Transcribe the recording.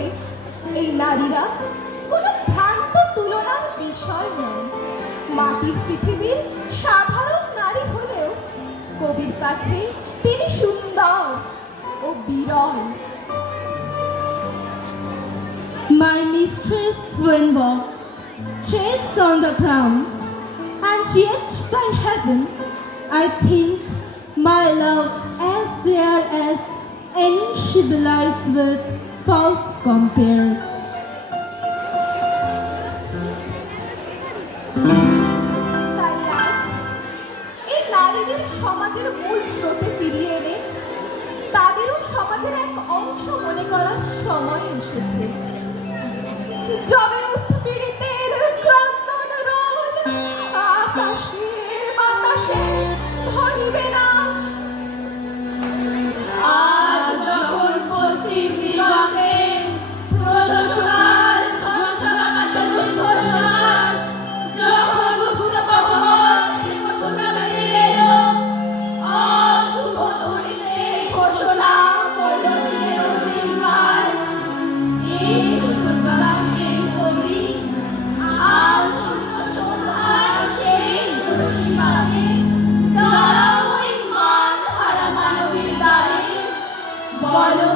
কাছে এই নারীরা কোনো ভ্রান্ত তুলনার বিষয় নয়। মাটির পৃথিবীর সাধারণ নারী হলেও কবির কাছে তিনি সুন্দর ও বিরল। My mistress when walks, treads on the ground, and yet by heaven, I think my love as rare as any she belies with false compare. তাই আজ এই নারীদের সমাজের মূল স্রোতে ফিরিয়ে এনে তাদেরও সমাজের এক অংশ মনে করার সময় এসেছে। যবে উৎপীড়িতের ক্রন্দন রোল আকাশে বাতাসে ধরিবে না। আজ যখন পশ্চিম দিগন্তে প্রদোষকাল ঝঞ্ঝার আকাশে শুভ্রশ্বাস, যখন গুপ্ত কবর ঘোষণা লাগিয়ে এলো, আজ শুভ ধরিতে ঘোষণা করল দিনের অধিকার। এই সূর্যজ্বালাকে কবি আজ শূন্য সন্ধ্যার সেই ঝোড়সীমাতে দাঁড়াও ওই মান হারা মানবীর দ্বারে। বলো